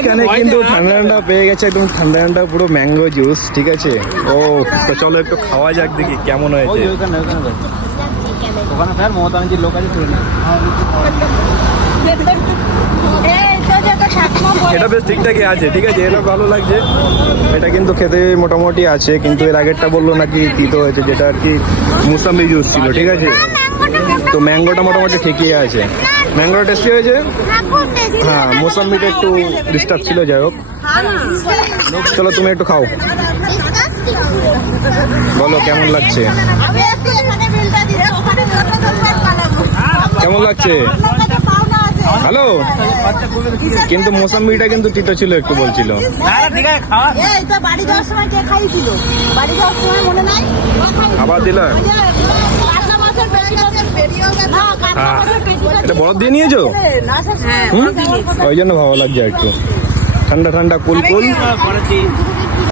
এখানে কিন্তু ঠান্ডা ঠান্ডা পেয়ে গেছে, একদম ঠান্ডা ঠান্ডা পুরো ম্যাঙ্গো জুস, ঠিক আছে। ও তো চলো একটু খাওয়া যাক, দেখি কেমন হয়েছে। ওখানে স্যার মমতাজির লোক আছে তুলে এটা বেশ ঠিকঠাকই আছে, ঠিক আছে, এটা ভালো লাগছে। এটা কিন্তু খেতে মোটামুটি আছে, কিন্তু এর আগেরটা বললো নাকি তিতো হয়েছে, যেটা আর কি মুসাম্বি জুস ছিল, ঠিক আছে। তো ম্যাঙ্গোটা মোটামুটি ঠিকই আছে, ম্যাঙ্গোটা টেস্টি হয়েছে। হ্যাঁ, মোসাম্বিটা একটু ডিস্টার্ব ছিল, যাই হোক। চলো তুমি একটু খাও, বলো কেমন লাগছে, কেমন লাগছে। হ্যালো, কিন্তু মোসাম্বিটা কিন্তু তিতো ছিল একটু বলছিল। আবার দিলা, হ্যাঁ এটা বরফ দিয়ে নিয়েছো, ওই জন্য ভালো লাগছে একটু ঠান্ডা ঠান্ডা কুল কুল।